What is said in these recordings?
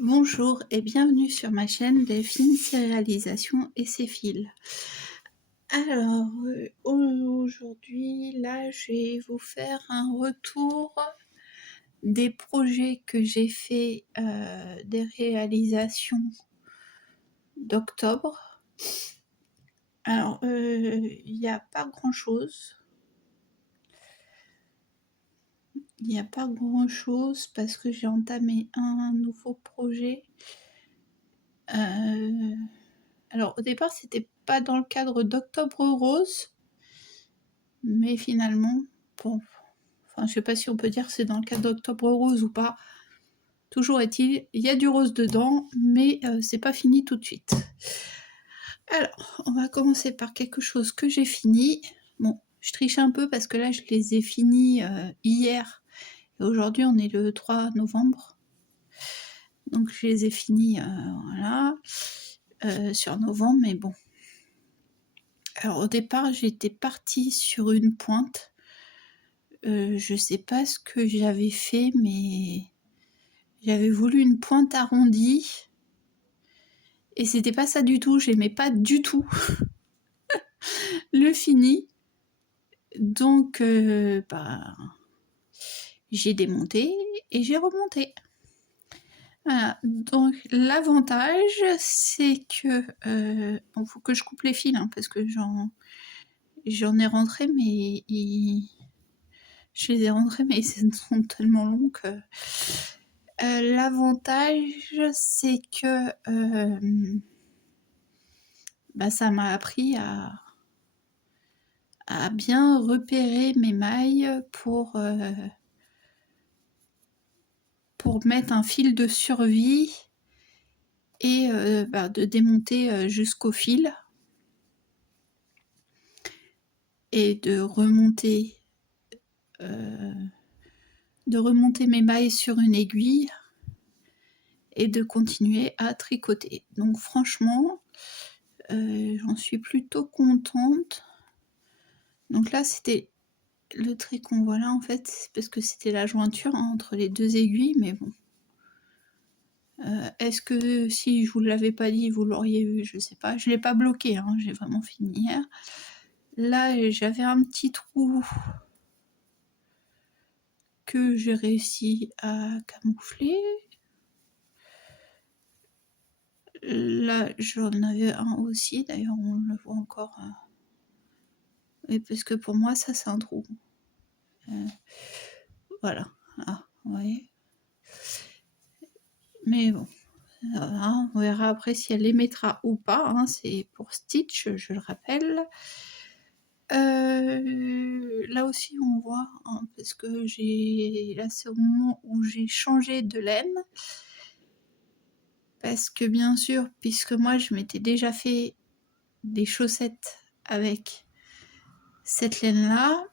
Bonjour et bienvenue sur ma chaîne Delphine Réalisation et ses fils. Alors, aujourd'hui, là, je vais vous faire un retour des projets que j'ai fait, des réalisations d'octobre. Alors, il n'y a pas grand-chose. Il n'y a pas grand-chose parce que j'ai entamé un nouveau projet. Alors au départ, c'était pas dans le cadre d'Octobre Rose, mais finalement, bon, enfin je sais pas si on peut dire que c'est dans le cadre d'Octobre Rose ou pas. Toujours est-il, il y a du rose dedans, mais c'est pas fini tout de suite. Alors, on va commencer par quelque chose que j'ai fini. Bon, je triche un peu parce que là, je les ai finis hier. Et aujourd'hui, on est le 3 novembre. Donc, je les ai finis, voilà, sur novembre, mais bon. Alors, au départ, j'étais partie sur une pointe. Je sais pas ce que j'avais fait, mais j'avais voulu une pointe arrondie. Et c'était pas ça du tout, j'aimais pas du tout le fini. Donc, j'ai démonté et j'ai remonté. Voilà, donc l'avantage, c'est que... bon, faut que je coupe les fils, hein, parce que j'en ai rentré, mais je les ai rentrés, mais ils sont tellement longs que... l'avantage, c'est que ça m'a appris à bien repérer mes mailles pour mettre un fil de survie et de démonter jusqu'au fil et de remonter mes mailles sur une aiguille et de continuer à tricoter. Donc franchement, j'en suis plutôt contente. Donc là, c'était le trait qu'on voit là, en fait, parce que c'était la jointure entre les deux aiguilles, mais bon. Est-ce que si je vous l'avais pas dit, vous l'auriez vu? Je sais pas. Je l'ai pas bloqué, hein, j'ai vraiment fini hier. Là, j'avais un petit trou que j'ai réussi à camoufler. Là, j'en avais un aussi, d'ailleurs, on le voit encore. Et parce que pour moi, ça, c'est un trou. Voilà. Ah, vous voyez. Mais bon. On verra après si elle les mettra ou pas. Hein, c'est pour Stitch, je le rappelle. Là aussi, on voit, hein, parce que là, c'est au moment où j'ai changé de laine. Parce que bien sûr, puisque moi, je m'étais déjà fait des chaussettes avec cette laine-là.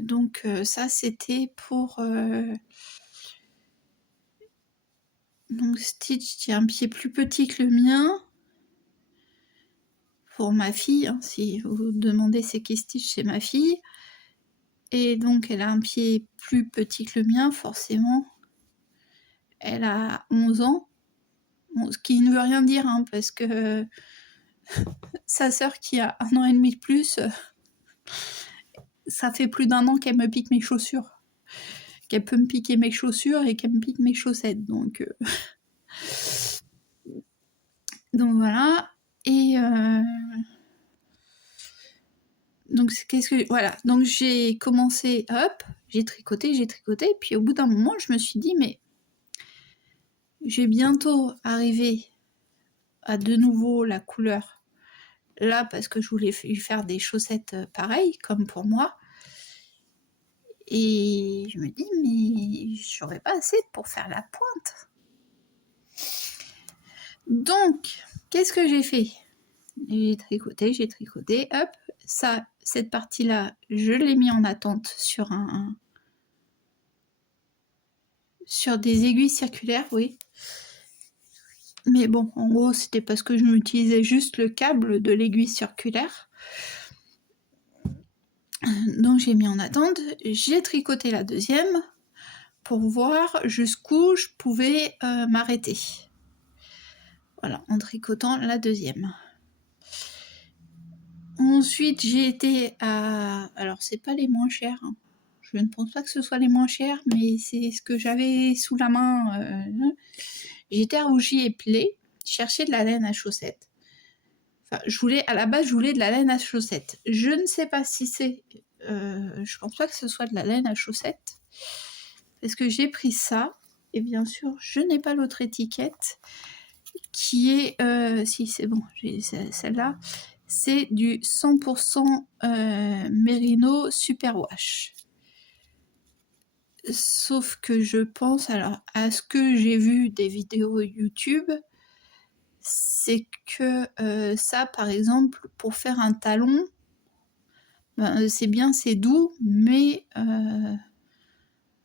Donc ça, c'était pour... Donc Stitch qui a un pied plus petit que le mien. Pour ma fille, hein, si vous vous demandez c'est qui Stitch, c'est ma fille. Et donc elle a un pied plus petit que le mien, forcément. Elle a 11 ans. Bon, ce qui ne veut rien dire, hein, parce que sa sœur qui a 1 an et demi de plus, ça fait plus d'1 an qu'elle me pique mes chaussures. Qu'elle peut me piquer mes chaussures et qu'elle me pique mes chaussettes. Donc voilà. Et donc qu'est-ce que... Voilà. Donc j'ai commencé, hop, j'ai tricoté, puis au bout d'un moment, je me suis dit, mais je vais bientôt arriver à de nouveau la couleur là, parce que je voulais lui faire des chaussettes pareilles, comme pour moi. Et je me dis, mais j'aurais pas assez pour faire la pointe. Donc, qu'est-ce que j'ai fait? J'ai tricoté, hop, ça, cette partie-là, je l'ai mis en attente sur sur des aiguilles circulaires, oui. Mais bon, en gros, c'était parce que je m'utilisais juste le câble de l'aiguille circulaire. Donc j'ai mis en attente, j'ai tricoté la deuxième pour voir jusqu'où je pouvais m'arrêter. Voilà, en tricotant la deuxième. Ensuite, j'ai été à... Alors, c'est pas les moins chers. Hein. Je ne pense pas que ce soit les moins chers, mais c'est ce que j'avais sous la main. J'étais à Rougy et Play, chercher de la laine à chaussettes. Enfin, à la base, je voulais de la laine à chaussettes. Je ne sais pas si c'est... je pense pas que ce soit de la laine à chaussettes. Parce que j'ai pris ça. Et bien sûr, je n'ai pas l'autre étiquette. Qui est... si, c'est bon, j'ai celle-là. C'est du 100% Merino Superwash. Sauf que je pense, alors, à ce que j'ai vu des vidéos YouTube, c'est que ça, par exemple, pour faire un talon, ben, c'est bien, c'est doux, mais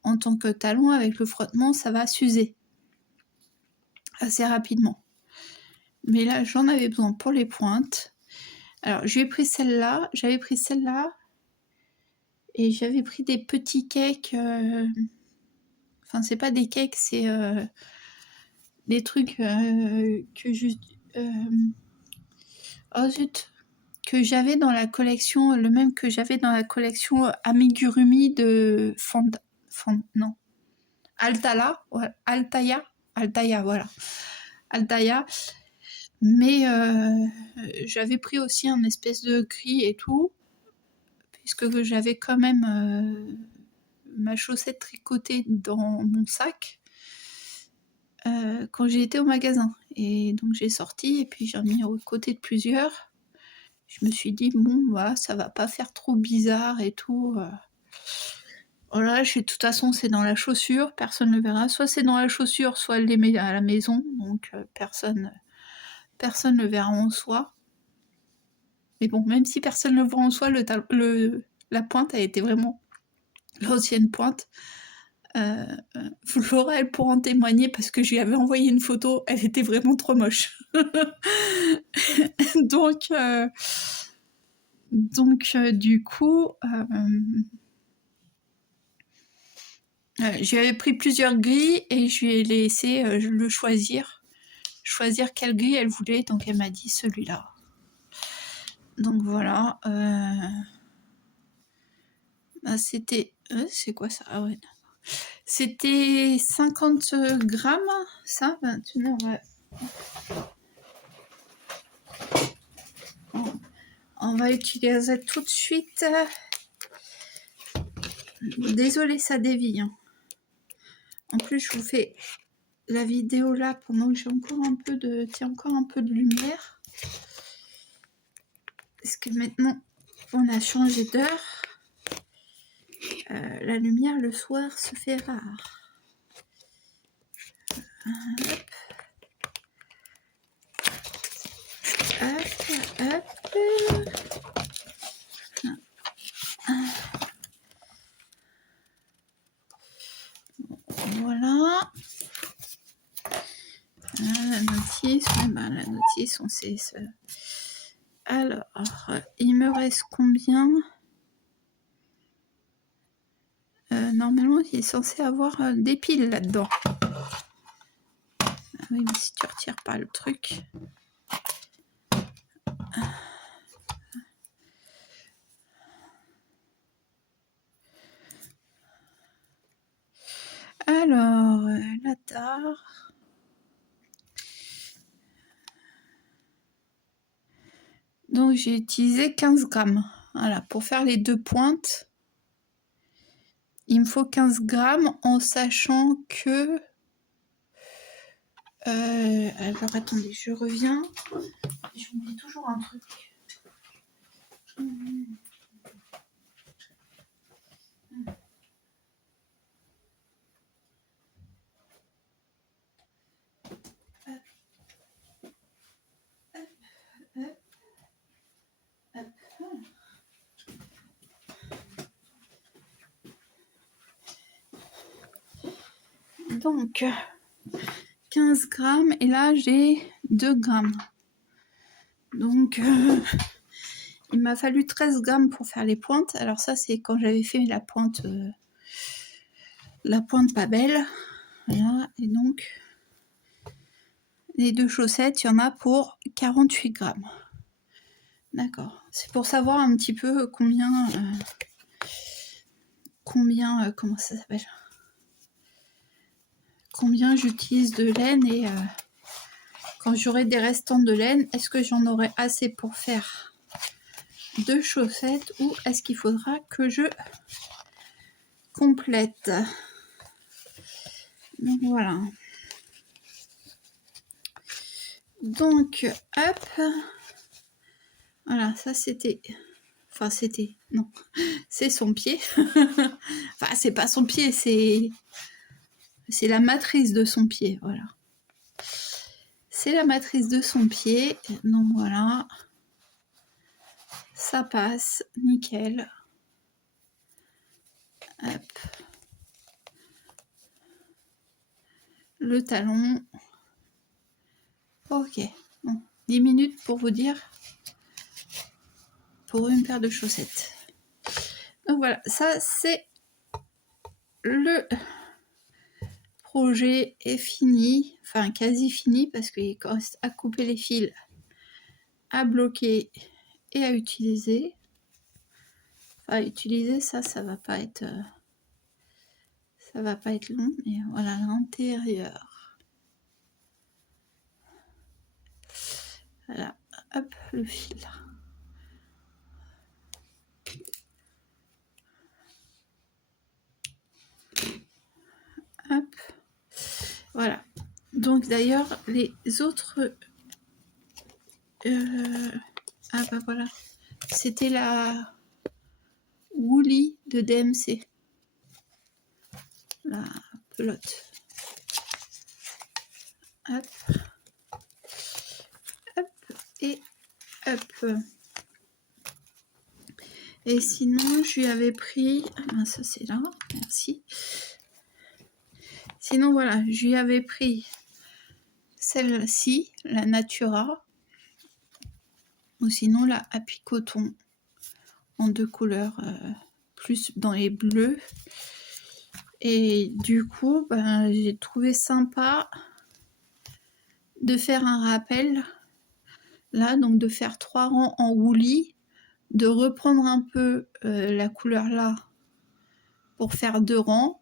en tant que talon, avec le frottement, ça va s'user assez rapidement. Mais là, j'en avais besoin pour les pointes. Alors, j'avais pris celle-là, et j'avais pris des petits cakes. Enfin, c'est pas des cakes, c'est des trucs que juste. Oh zut! Que j'avais dans la collection, le même que j'avais dans la collection Amigurumi de non. Altaya, voilà. Altaya. Mais j'avais pris aussi un espèce de gris et tout, puisque j'avais quand même ma chaussette tricotée dans mon sac quand j'ai été au magasin. Et donc j'ai sorti et puis j'ai mis aux côtés de plusieurs. Je me suis dit, bon, voilà, ça va pas faire trop bizarre et tout. Voilà, de toute façon, c'est dans la chaussure, personne ne le verra. Soit c'est dans la chaussure, soit elle les met à la maison, donc personne ne le verra en soi. Mais bon, même si personne ne le voit en soi, la pointe a été vraiment l'ancienne pointe. Flora, elle pourra en témoigner parce que je lui avais envoyé une photo, elle était vraiment trop moche. Donc, du coup, j'avais pris plusieurs grilles et je lui ai laissé le choisir quelle grille elle voulait. Donc, elle m'a dit celui-là. Donc, voilà. C'était... c'est quoi ça? Ah ouais. C'était 50 grammes, ça. Maintenant, on va utiliser tout de suite. Désolée, ça dévie. Hein. En plus, je vous fais la vidéo là pendant que j'ai encore un peu de lumière. Parce que maintenant, on a changé d'heure. La lumière le soir se fait rare. Hop. Voilà. La notice, on sait ça. Alors, il me reste combien? Normalement, il est censé avoir des piles là-dedans. Ah oui, mais si tu retires pas le truc... Alors, la tare... Donc, j'ai utilisé 15 grammes. Voilà, pour faire les deux pointes, il me faut 15 grammes en sachant que... alors, attendez, je reviens. Je me dis toujours un truc. Donc, 15 grammes et là j'ai 2 grammes. Donc, il m'a fallu 13 grammes pour faire les pointes. Alors ça, c'est quand j'avais fait la pointe la pointe pas belle. Voilà, et donc les 2 chaussettes, il y en a pour 48 grammes. D'accord. C'est pour savoir un petit peu combien, comment ça s'appelle? Combien j'utilise de laine et quand j'aurai des restants de laine, est-ce que j'en aurai assez pour faire 2 chaussettes ou est-ce qu'il faudra que je complète? Donc voilà. Donc, hop. Voilà, ça c'était... Enfin, c'était... Non, c'est son pied. Enfin, c'est pas son pied, c'est la matrice de son pied, voilà. C'est la matrice de son pied. Donc voilà. Ça passe, nickel. Hop. Le talon. Ok. Bon. 10 minutes pour vous dire. Pour une paire de chaussettes. Donc voilà, ça c'est le projet est fini. Enfin, quasi fini parce qu'il reste à couper les fils, à bloquer et à utiliser. Enfin, utiliser ça va pas être... ça va pas être long, mais voilà l'intérieur. Voilà, hop, le fil. Hop, voilà. Donc d'ailleurs, les autres... ah bah voilà, c'était la Woolly de DMC. La pelote. Hop. Hop. Et hop. Et sinon, je lui avais pris... Ah ben ça c'est là, merci. Sinon voilà, je lui avais pris celle-ci, la Natura. Ou sinon la Happy Coton en 2 couleurs, plus dans les bleus. Et du coup, ben, j'ai trouvé sympa de faire un rappel là, donc de faire 3 rangs en woolly, de reprendre un peu la couleur là pour faire 2 rangs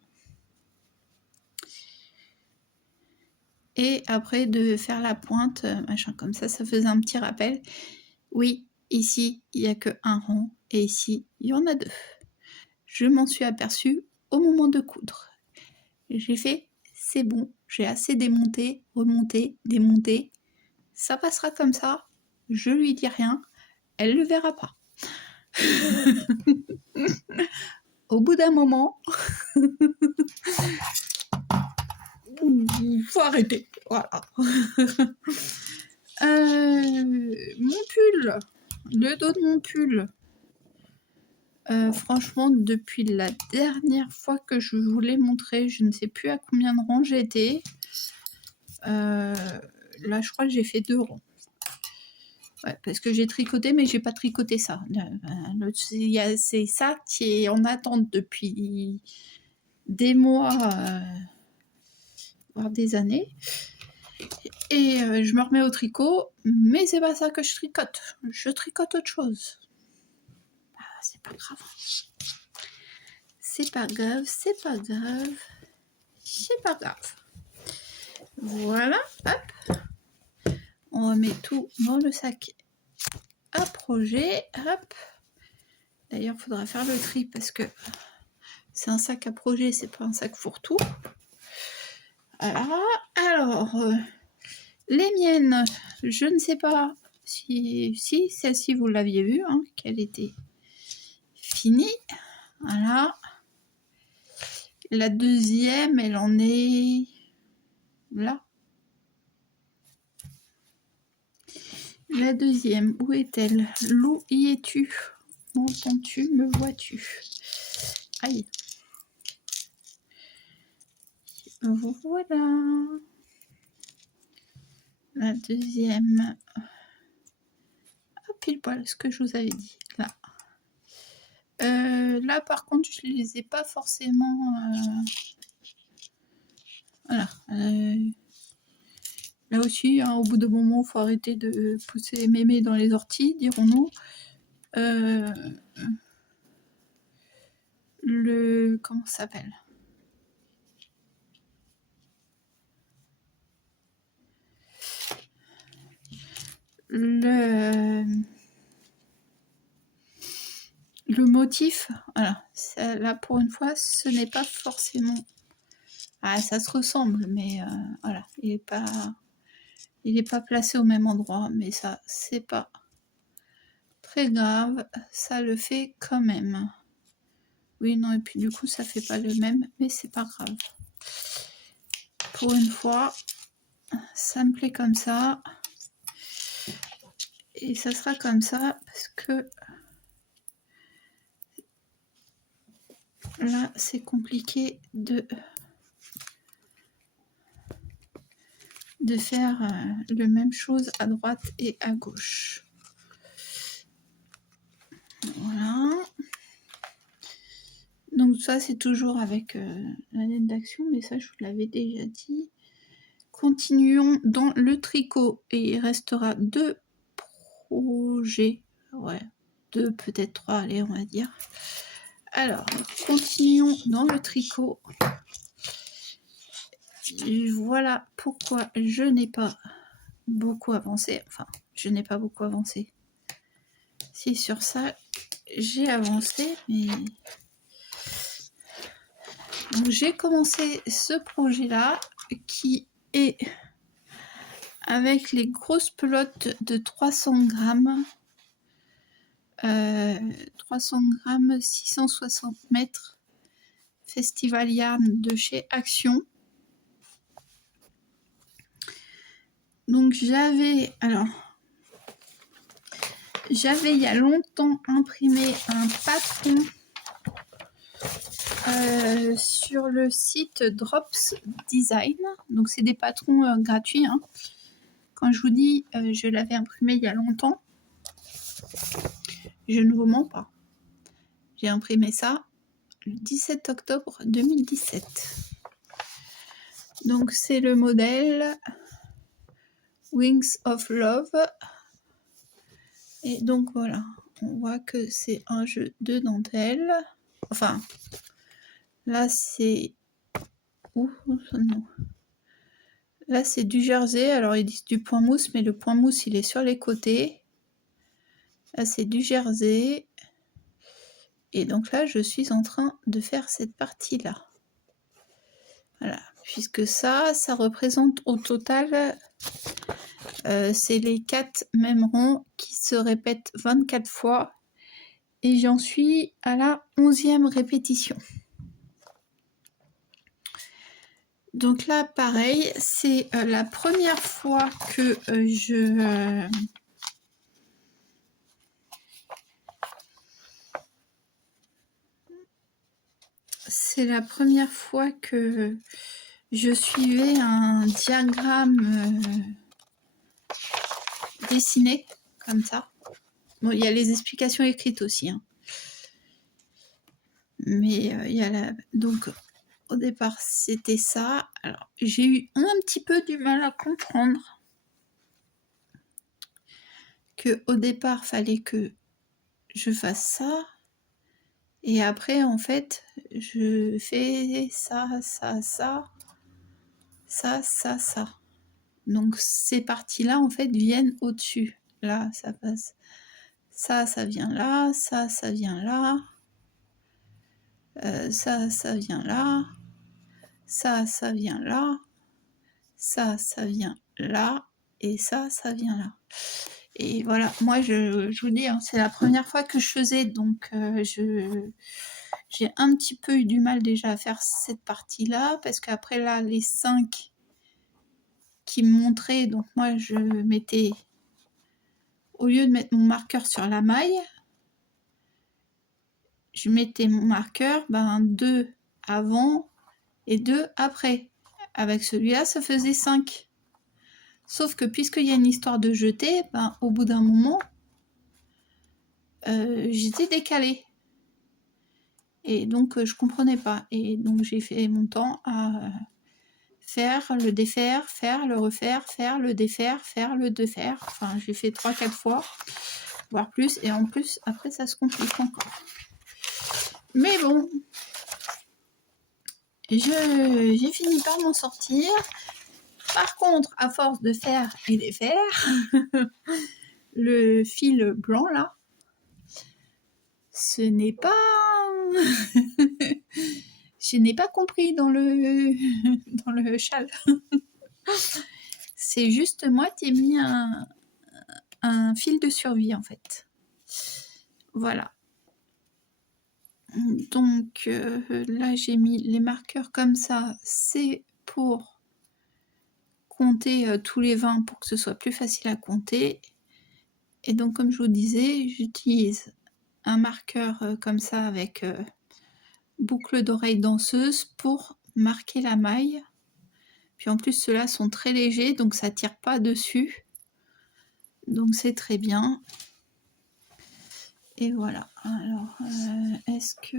et après de faire la pointe, machin comme ça faisait un petit rappel. Oui, ici il n'y a que 1 rang et ici il y en a 2. Je m'en suis aperçue au moment de coudre. J'ai fait, c'est bon, j'ai assez démonté, remonté, démonté. Ça passera comme ça, je lui dis rien, elle le verra pas. Au bout d'un moment, il faut arrêter. Voilà. Mon pull, le dos de mon pull. Franchement, depuis la dernière fois que je vous l'ai montré, je ne sais plus à combien de rangs j'étais. Là, je crois que j'ai fait 2 rangs. Ouais, parce que j'ai tricoté, mais j'ai pas tricoté ça. C'est ça qui est en attente depuis des mois, voire des années. Et je me remets au tricot, mais c'est pas ça que je tricote. Je tricote autre chose. Ah, c'est pas grave. C'est pas grave, c'est pas grave. C'est pas grave. Voilà, hop. On remet tout dans le sac à projet. Hop. D'ailleurs, il faudra faire le tri parce que c'est un sac à projet, c'est pas un sac fourre-tout. Voilà. Alors, les miennes, je ne sais pas si celle-ci vous l'aviez vue, hein, qu'elle était finie. Voilà. La deuxième, elle en est là. La deuxième, où est-elle? Lou, y es-tu? M'entends-tu? Me vois-tu? Aïe. Voilà. La deuxième. Ah, pile poil, ce que je vous avais dit. Là. Là, par contre, je ne les ai pas forcément Voilà. Là aussi, hein, au bout d'un moment, il faut arrêter de pousser mémé dans les orties, dirons-nous. Comment ça s'appelle? Le motif, voilà, ça, là pour une fois, ce n'est pas forcément... Ah, ça se ressemble, mais voilà, il est pas placé au même endroit, mais ça, c'est pas très grave, ça le fait quand même. Oui, non, et puis du coup, ça fait pas le même, mais c'est pas grave. Pour une fois, ça me plaît comme ça. Et ça sera comme ça, parce que là, c'est compliqué de faire le même chose à droite et à gauche. Voilà. Donc ça, c'est toujours avec la laine d'action, mais ça, je vous l'avais déjà dit. Continuons dans le tricot. Et il restera 2 projets. Ouais, 2, peut-être 3, allez, on va dire. Alors, continuons dans le tricot. Voilà pourquoi je n'ai pas beaucoup avancé. Enfin, je n'ai pas beaucoup avancé. Si, sur ça, j'ai avancé, mais... Donc, j'ai commencé ce projet-là, qui est avec les grosses pelotes de 300 grammes. 300 grammes, 660 mètres. Festival Yarn de chez Action. Donc, j'avais il y a longtemps imprimé un patron sur le site Drops Design. Donc c'est des patrons gratuits. Hein. Quand je vous dis je l'avais imprimé il y a longtemps, je ne vous mens pas. J'ai imprimé ça le 17 octobre 2017. Donc c'est le modèle Wings of Love. Et donc voilà, on voit que c'est un jeu de dentelle. Enfin, là c'est... Ouh, non. Là c'est du jersey, alors ils disent du point mousse, mais le point mousse il est sur les côtés. Là c'est du jersey. Et donc là je suis en train de faire cette partie là. Voilà, puisque ça représente au total, c'est les 4 mêmes ronds qui se répètent 24 fois. Et j'en suis à la 11e répétition. Donc là, pareil, c'est la première fois que c'est la première fois que je suivais un diagramme dessiné, comme ça. Bon, il y a les explications écrites aussi. Hein. Mais il y a la... Donc, au départ, c'était ça. Alors, j'ai eu un petit peu du mal à comprendre que au départ, fallait que je fasse ça. Et après, en fait, je fais ça, ça, ça, ça, ça, ça. Donc, ces parties-là, en fait, viennent au-dessus. Là, ça passe. Ça vient là. Ça vient là. Ça vient là. Ça vient là. Ça vient là. Et ça vient là. Et voilà, moi, je vous dis, hein, c'est la première fois que je faisais, donc j'ai un petit peu eu du mal déjà à faire cette partie-là, parce qu'après là, les 5 qui me montraient, donc moi, je mettais, au lieu de mettre mon marqueur sur la maille, je mettais mon marqueur, 2 avant et 2 après. Avec celui-là, ça faisait 5. Sauf que puisqu'il y a une histoire de jeter, au bout d'un moment, j'étais décalée. Et donc, je comprenais pas. Et donc, j'ai fait mon temps à faire, le défaire, faire, le refaire, faire, le défaire, faire, le défaire. Enfin, j'ai fait 3-4 fois, voire plus. Et en plus, après, ça se complique encore. Mais bon, j'ai fini par m'en sortir. Par contre, à force de faire et défaire, le fil blanc, là, ce n'est pas... Je n'ai pas compris dans le châle. C'est juste moi qui ai mis un fil de survie, en fait. Voilà. Donc là, j'ai mis les marqueurs comme ça. C'est pour compter tous les 20 pour que ce soit plus facile à compter. Et donc, comme je vous disais, j'utilise un marqueur comme ça avec boucle d'oreille danseuse pour marquer la maille. Puis en plus, ceux-là sont très légers, donc ça tire pas dessus. Donc c'est très bien. Et voilà. Alors, est-ce que...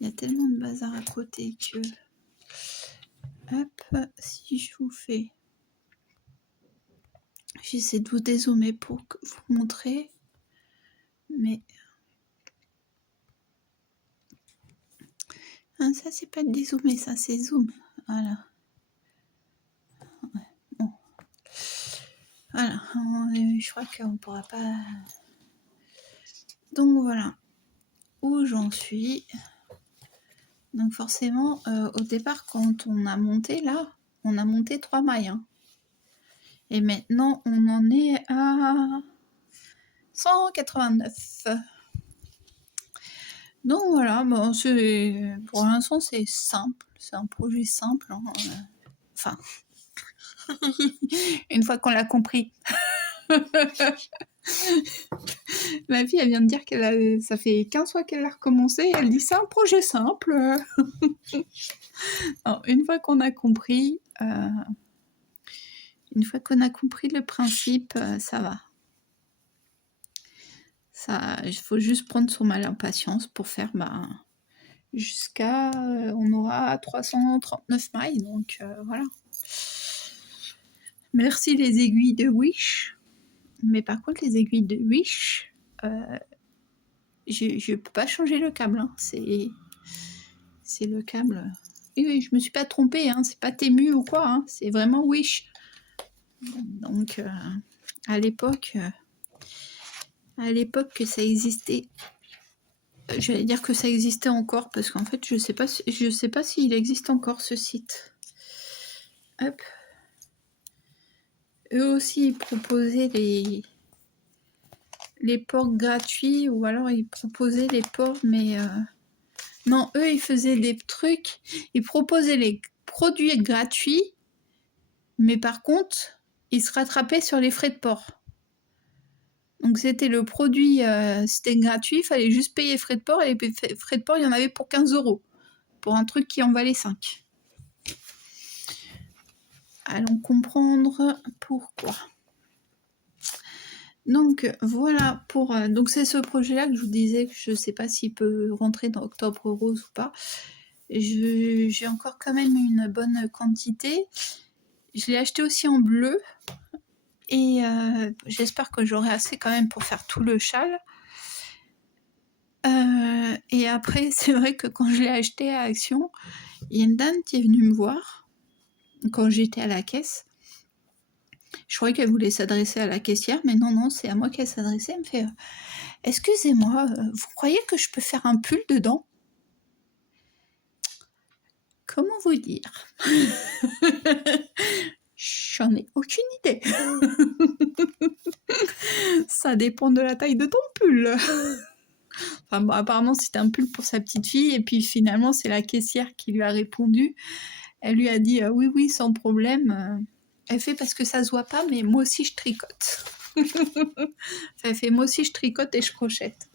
Il y a tellement de bazar à côté que... Hop, si je vous fais... J'essaie de vous dézoomer pour vous montrer. Mais... Ah, ça, c'est pas dézoomer, ça, c'est zoom. Voilà. Ouais, bon. Voilà. Je crois qu'on pourra pas... Donc voilà. Où j'en suis. Donc forcément, au départ, quand on a monté là, on a monté 3 mailles. Hein. Et maintenant, on en est à 189. Donc voilà, bon, pour l'instant, c'est simple. C'est un projet simple. Hein. Enfin, une fois qu'on l'a compris. Ma fille, elle vient de dire ça fait 15 fois qu'elle a recommencé. Elle dit c'est un projet simple. Alors, une fois qu'on a compris, le principe, ça va. Il faut juste prendre son mal en patience pour faire jusqu'à... on aura 339 mailles, donc voilà. Merci les aiguilles de Wish. Mais par contre, les aiguilles de Wish, je peux pas changer le câble. Hein. C'est le câble... Oui, je me suis pas trompée, hein. C'est pas Temu ou quoi, hein. C'est vraiment Wish. Donc, à l'époque que ça existait, j'allais dire que ça existait encore, parce qu'en fait, je sais pas s'il existe encore ce site. Hop. Eux aussi, ils proposaient les ports gratuits, ou alors ils proposaient les ports, mais... Non, eux, ils faisaient des trucs, ils proposaient les produits gratuits, mais par contre, ils se rattrapaient sur les frais de port. Donc c'était le produit, c'était gratuit, il fallait juste payer les frais de port, et les frais de port, il y en avait pour 15 €, pour un truc qui en valait 5. Allons comprendre pourquoi. Donc voilà pour... donc c'est ce projet-là que je vous disais que je ne sais pas s'il peut rentrer dans Octobre Rose ou pas. J'ai encore quand même une bonne quantité. Je l'ai acheté aussi en bleu. Et j'espère que j'aurai assez quand même pour faire tout le châle. Et après, c'est vrai que quand je l'ai acheté à Action, il y a une dame qui est venue me voir quand j'étais à la caisse. Je croyais qu'elle voulait s'adresser à la caissière, mais non, c'est à moi qu'elle s'adressait. Elle me fait « Excusez-moi, vous croyez que je peux faire un pull dedans ?» Comment vous dire? J'en ai aucune idée. Ça dépend de la taille de ton pull. Enfin bon, apparemment c'était un pull pour sa petite fille, et puis finalement c'est la caissière qui lui a répondu. Elle lui a dit oui, sans problème. Elle fait parce que ça se voit pas, mais moi aussi je tricote. Elle fait moi aussi je tricote et je crochette.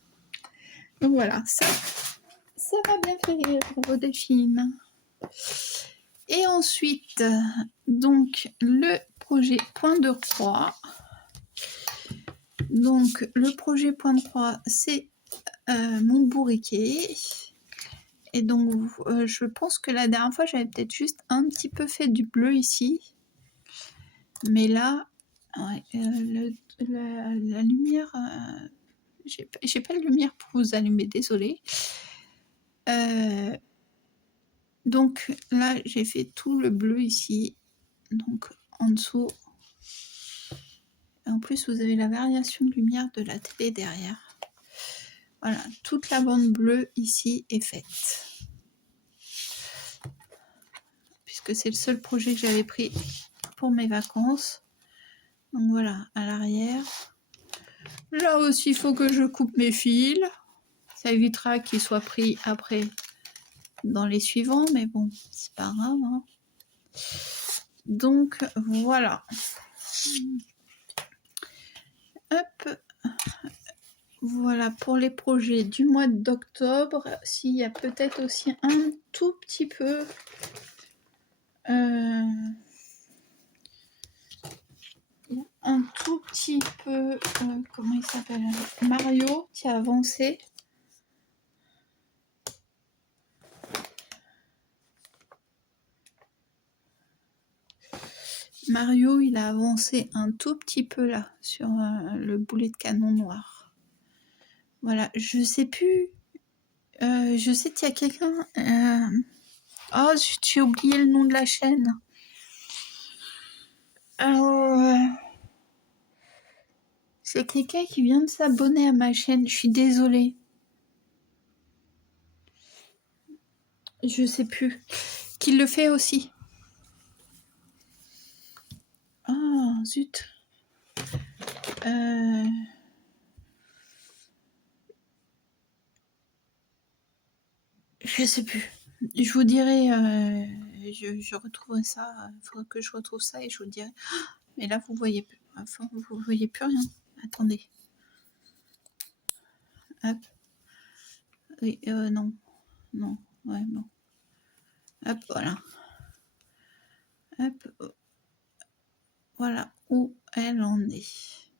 Donc voilà, ça m'a bien fait rire vos Delphine. Et ensuite, donc le projet point de croix. Donc le projet point de croix, c'est mon bourriquet. Et donc, je pense que la dernière fois, j'avais peut-être juste un petit peu fait du bleu ici. Mais là, ouais, la lumière... j'ai pas de lumière pour vous allumer, désolée. Donc là, j'ai fait tout le bleu ici. Donc en dessous. Et en plus, vous avez la variation de lumière de la télé derrière. Voilà, toute la bande bleue ici est faite. Puisque c'est le seul projet que j'avais pris pour mes vacances. Donc voilà, à l'arrière. Là aussi, il faut que je coupe mes fils. Ça évitera qu'ils soient pris après dans les suivants, mais bon, c'est pas grave. Hein. Donc voilà. Hop. Voilà pour les projets du mois d'octobre. S'il y a peut-être aussi un tout petit peu comment il s'appelle, Mario qui a avancé. Mario, il a avancé un tout petit peu là sur le boulet de canon noir. Voilà, je sais plus. Je sais qu'il y a quelqu'un. Oh, j'ai oublié le nom de la chaîne. C'est quelqu'un qui vient de s'abonner à ma chaîne. Je suis désolée. Je sais plus. Qui le fait aussi. Ah, zut. Je sais plus. Je vous dirai. Je retrouverai ça. Il faudra que je retrouve ça et je vous dirai. Mais là, vous voyez plus. Enfin, vous voyez plus rien. Attendez. Hop. Oui, non. Non. Ouais, bon. Hop, voilà. Hop. Voilà où elle en est.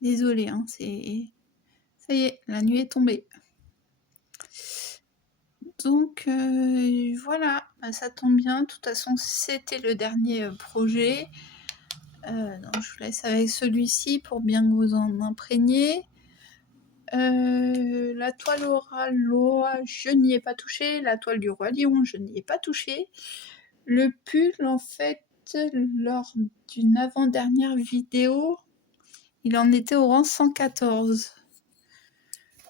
Désolée, hein, c'est... Ça y est, la nuit est tombée. Donc voilà, ça tombe bien. De toute façon, c'était le dernier projet. Donc je vous laisse avec celui-ci pour bien que vous en imprégniez. La toile Aurora, je n'y ai pas touché. La toile du Roi Lion, je n'y ai pas touché. Le pull, en fait, lors d'une avant-dernière vidéo, il en était au rang 114.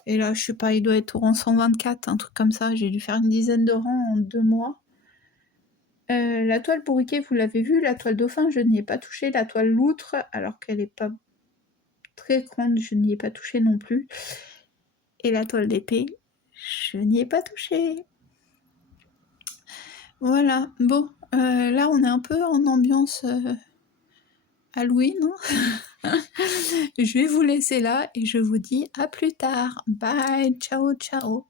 Et là, je sais pas, il doit être au rang 124, un truc comme ça. J'ai dû faire une dizaine de rangs en 2 mois. La toile bourriquet, vous l'avez vu. La toile dauphin, je n'y ai pas touché. La toile loutre, alors qu'elle n'est pas très grande, je n'y ai pas touché non plus. Et la toile d'épée, je n'y ai pas touché. Voilà, bon, là on est un peu en ambiance Halloween, hein. Je vais vous laisser là et je vous dis à plus tard. Bye, ciao, ciao.